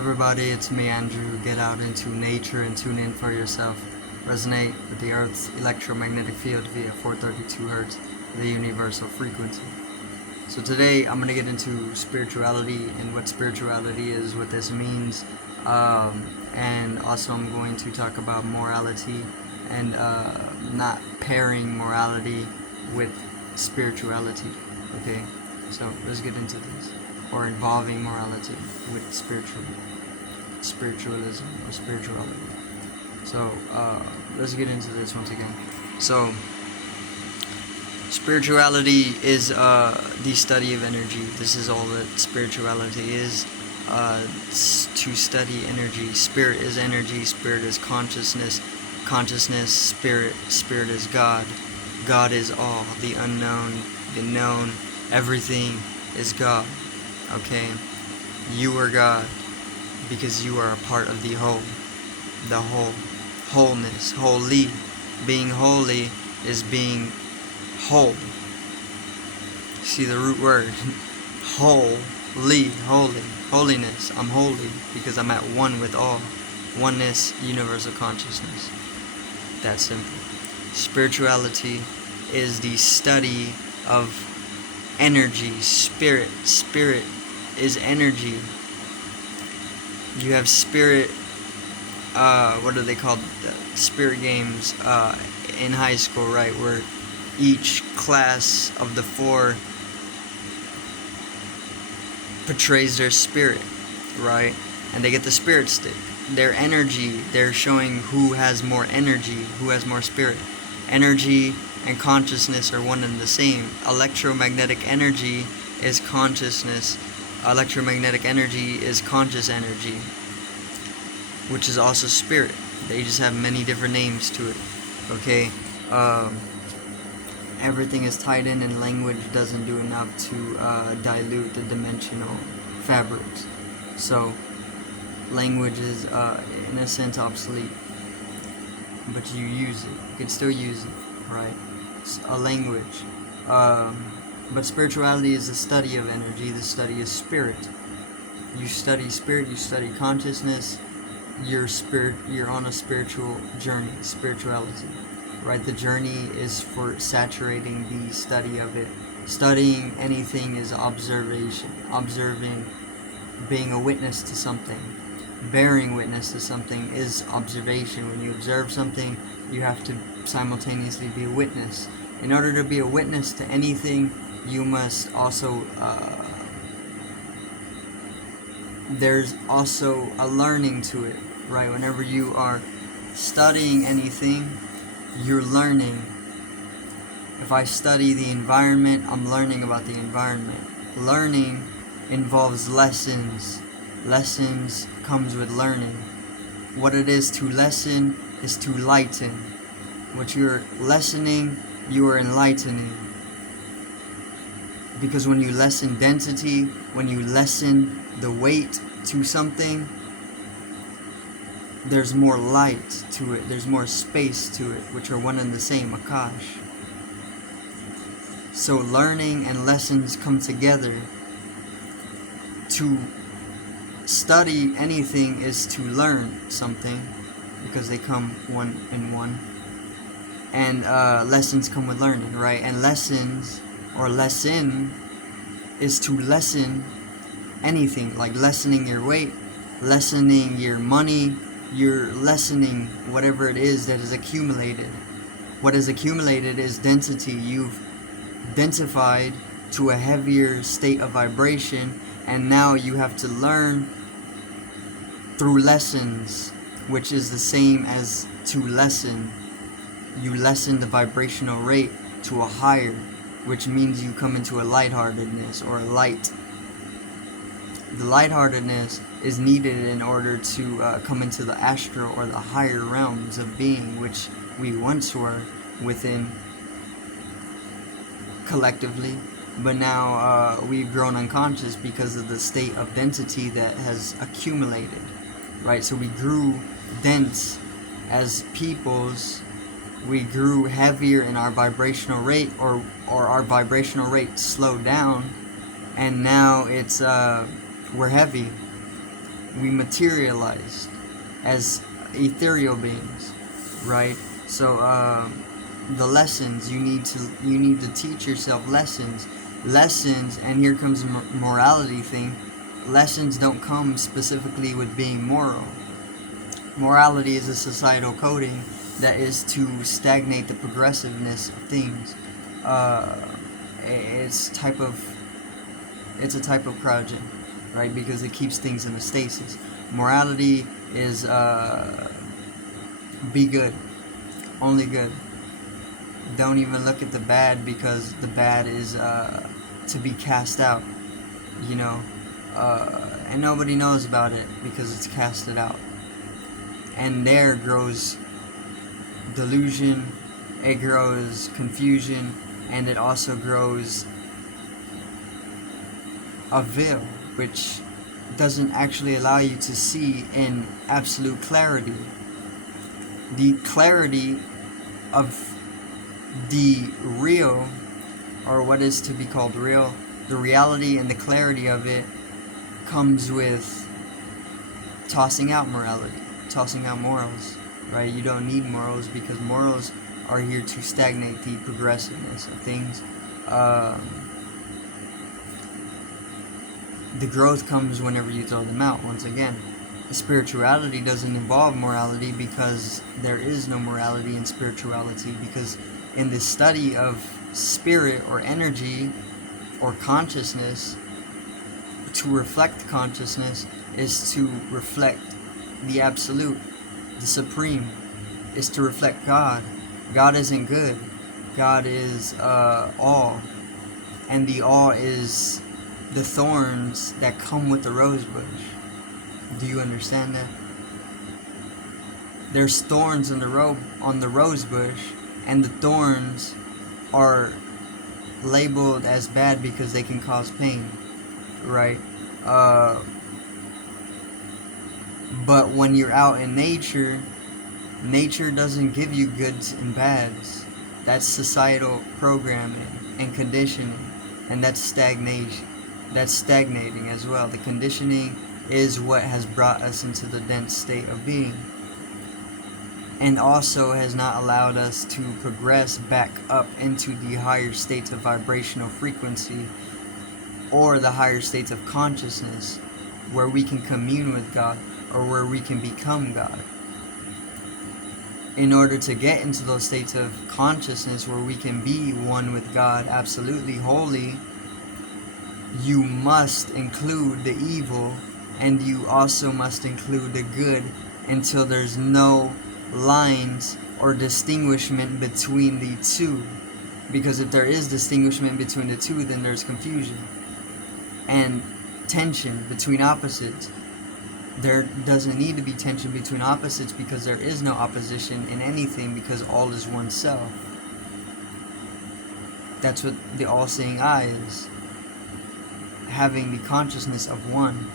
everybody, it's me Andrew. Get out into nature and tune in for yourself. Resonate with the Earth's electromagnetic field via 432 Hz, the universal frequency. So today I'm going to get into spirituality and what spirituality is, what this means, and also I'm going to talk about morality and not pairing morality with spirituality. Okay, so let's get into this. Or involving morality with spiritualism or spirituality. So let's get into this once again. So spirituality is the study of energy. This is all that spirituality is. To study energy. Spirit is energy. Spirit is consciousness. Consciousness, spirit. Spirit is God. God is all. The unknown, the known, everything is God. Okay, you are God because you are a part of the whole, wholeness, holy. Being holy is being whole. See the root word, holy, holiness. I'm holy because I'm at one with all. Oneness, universal consciousness. That simple. Spirituality is the study of energy, spirit. Spirit is energy. You have spirit, what are they called? Spirit games in high school, right? Where each class of the four portrays their spirit, right? And they get the spirit stick. Their energy, they're showing who has more energy, who has more spirit. Energy and consciousness are one and the same. Electromagnetic energy is consciousness. Electromagnetic energy is conscious energy, which is also spirit. They just have many different names to it. Okay, everything is tied in, and language doesn't do enough to dilute the dimensional fabrics. So language is in a sense obsolete, but you use it. You can still use it, right? It's a language. But spirituality is the study of energy, the study of spirit. You study spirit, you study consciousness, you're on a spiritual journey, spirituality. Right? The journey is for saturating the study of it. Studying anything is observation. Observing, being a witness to something. Bearing witness to something is observation. When you observe something, you have to simultaneously be a witness. In order to be a witness to anything, you must also, there's also a learning to it, right? Whenever you are studying anything, you're learning. If I study the environment, I'm learning about the environment. Learning involves lessons. Lessons comes with learning. What it is to lesson is to lighten. What you're lessening, you are enlightening. Because when you lessen density, when you lessen the weight to something, there's more light to it, there's more space to it, which are one and the same, Akash. So learning and lessons come together. To study anything is to learn something, because they come one in one. And lessons come with learning, right? And lessons, or lesson, is to lessen anything, like lessening your weight, lessening your money, you're lessening whatever it is that is accumulated. What is accumulated is density. You've densified to a heavier state of vibration, and now you have to learn through lessons, which is the same as to lessen. You lessen the vibrational rate to a higher, which means you come into a lightheartedness or a light. The lightheartedness is needed in order to come into the astral or the higher realms of being, which we once were within collectively, but now we've grown unconscious because of the state of density that has accumulated, right? So we grew dense as peoples. We grew heavier in our vibrational rate, or our vibrational rate slowed down, and now it's we're heavy. We materialized as ethereal beings, right? So the lessons, you need to teach yourself lessons. And here comes the morality thing. Lessons don't come specifically with being moral. Morality is a societal coding that is to stagnate the progressiveness of things. It's a type of cryogeny, right? Because it keeps things in a stasis. Morality is be good, only good. Don't even look at the bad, because the bad is to be cast out, you know, and nobody knows about it because it's casted out. And there grows delusion, it grows confusion, and it also grows a veil, which doesn't actually allow you to see in absolute clarity. The clarity of the real, or what is to be called real, the reality and the clarity of it comes with tossing out morality, tossing out morals, right? You don't need morals, because morals are here to stagnate the progressiveness of things. The growth comes whenever you throw them out. Once again, spirituality doesn't involve morality, because there is no morality in spirituality, because in the study of spirit or energy or consciousness, to reflect consciousness is to reflect the absolute, the supreme, is to reflect God. God isn't good. God is all, and the all is the thorns that come with the rose bush. Do you understand that? There's thorns on the rose bush, and the thorns are labeled as bad because they can cause pain, right? But when you're out in nature, nature doesn't give you goods and bads. That's societal programming and conditioning, and that's stagnation. That's stagnating as well. The conditioning is what has brought us into the dense state of being, and also has not allowed us to progress back up into the higher states of vibrational frequency, or the higher states of consciousness, where we can commune with God, or where we can become God. In order to get into those states of consciousness where we can be one with God, absolutely holy, you must include the evil, and you also must include the good, until there's no lines or distinguishment between the two. Because if there is distinguishment between the two, then there's confusion and tension between opposites. There doesn't need to be tension between opposites, because there is no opposition in anything, because all is one self. That's what the all-seeing eye is, having the consciousness of one.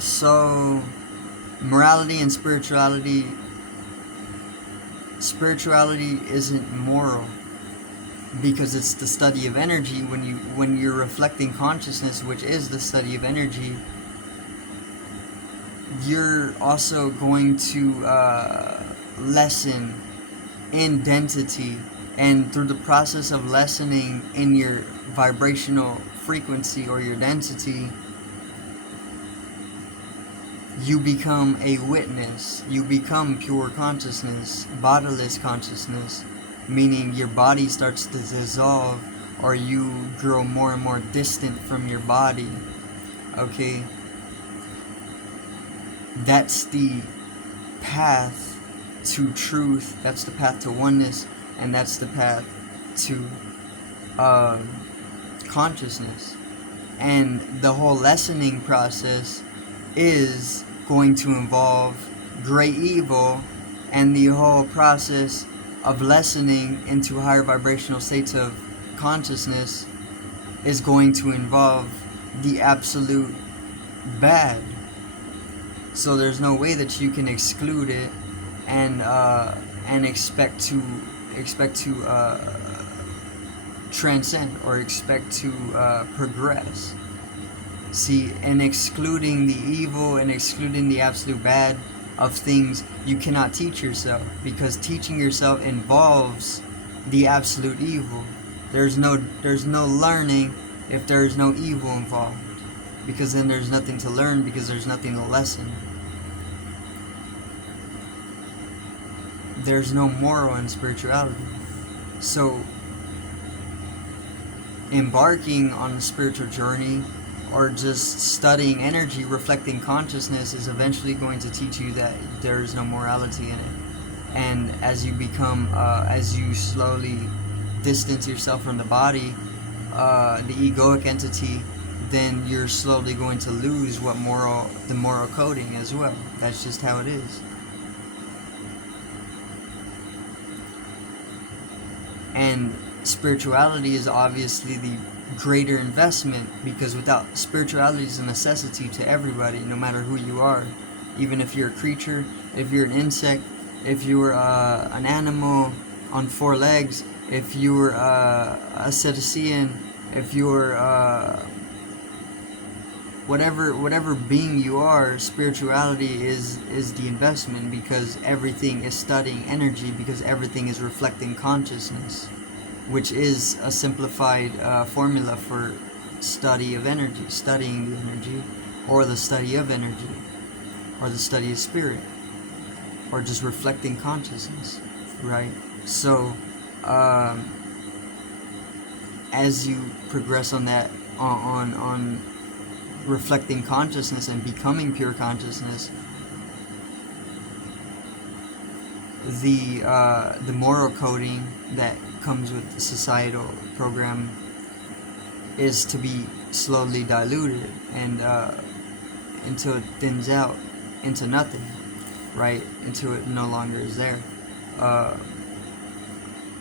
So morality and spirituality isn't moral, because it's the study of energy. When you're reflecting consciousness, which is the study of energy, you're also going to lessen in density, and through the process of lessening in your vibrational frequency or your density, you become a witness. You become pure consciousness, bodiless consciousness, meaning your body starts to dissolve, or you grow more and more distant from your body. Okay? That's the path to truth, that's the path to oneness, and that's the path to consciousness. And the whole lessening process is going to involve great evil, and the whole process of lessening into higher vibrational states of consciousness is going to involve the absolute bad. So there's no way that you can exclude it and expect to transcend, or expect to progress. See, and excluding the evil and excluding the absolute bad of things, you cannot teach yourself, because teaching yourself involves the absolute evil. There's no learning if there's no evil involved, because then there's nothing to learn, because there's nothing to lesson. There's no moral in spirituality. So embarking on a spiritual journey or just studying energy, reflecting consciousness, is eventually going to teach you that there is no morality in it. And as you become, as you slowly distance yourself from the body, the egoic entity, then you're slowly going to lose the moral coding as well. That's just how it is. And spirituality is obviously the greater investment, because without spirituality is a necessity to everybody, no matter who you are. Even if you're a creature, if you're an insect, if you're an animal on 4 legs, if you're a cetacean, if you're whatever being you are, spirituality is the investment, because everything is studying energy, because everything is reflecting consciousness, which is a simplified formula for study of energy, studying the energy, or the study of energy, or the study of spirit, or just reflecting consciousness, right? So as you progress on that, on reflecting consciousness and becoming pure consciousness, the moral coding that comes with the societal program is to be slowly diluted, and until it thins out into nothing, right? Until it no longer is there.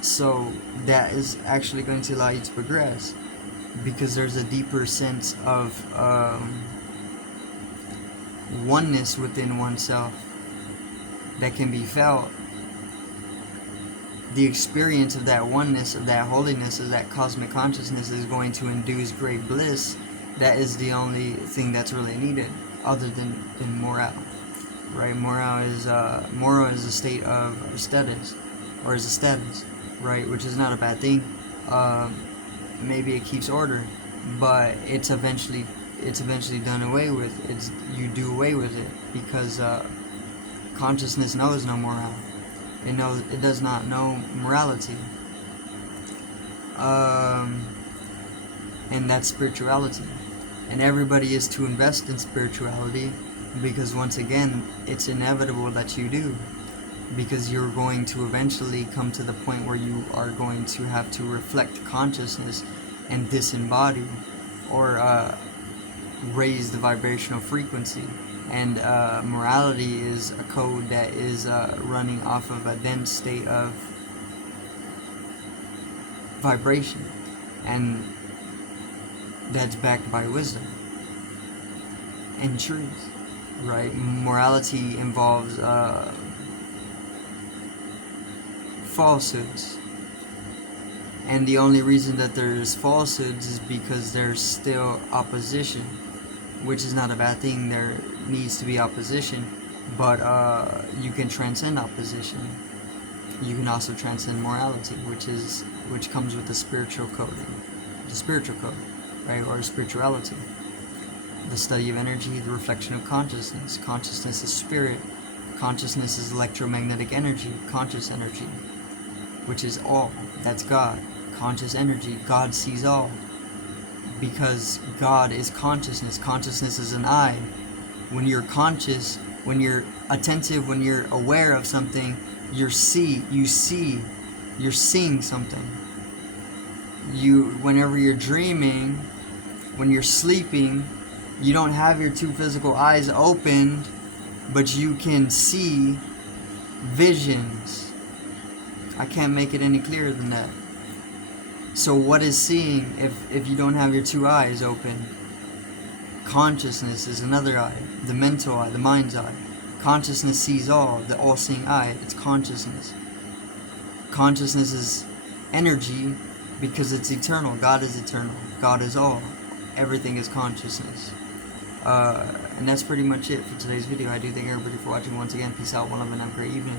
So that is actually going to allow you to progress, because there's a deeper sense of oneness within oneself that can be felt. The experience of that oneness, of that holiness, of that cosmic consciousness is going to induce great bliss. That is the only thing that's really needed, other than morale, right? Morale is a state of status, or is a status, right? Which is not a bad thing. Maybe it keeps order, but it's eventually done away with. You do away with it, because consciousness knows no morale. It does not know morality. And that's spirituality. And everybody is to invest in spirituality, because once again, it's inevitable that you do. Because you're going to eventually come to the point where you are going to have to reflect consciousness and disembody, or raise the vibrational frequency. And morality is a code that is running off of a dense state of vibration, and that's backed by wisdom and truth, right? Morality involves falsehoods, and the only reason that there's falsehoods is because there's still opposition, which is not a bad thing. There needs to be opposition, but you can transcend opposition. You can also transcend morality, which comes with the spiritual code, right, or spirituality. The study of energy, the reflection of consciousness. Consciousness is spirit. Consciousness is electromagnetic energy, conscious energy, which is all. That's God. Conscious energy. God sees all, because God is consciousness. Consciousness is an eye. When you're conscious, when you're attentive, when you're aware of something, you're seeing something. Whenever you're dreaming, when you're sleeping, you don't have your 2 physical eyes opened, but you can see visions. I can't make it any clearer than that. So what is seeing if you don't have your 2 eyes open? Consciousness is another eye, the mental eye, the mind's eye. Consciousness sees all, the all-seeing eye. It's consciousness. Consciousness is energy, because it's eternal. God is eternal. God is all. everything is consciousness. And that's pretty much it for today's video. I do thank everybody for watching once again. Peace out, one love, and have a great evening.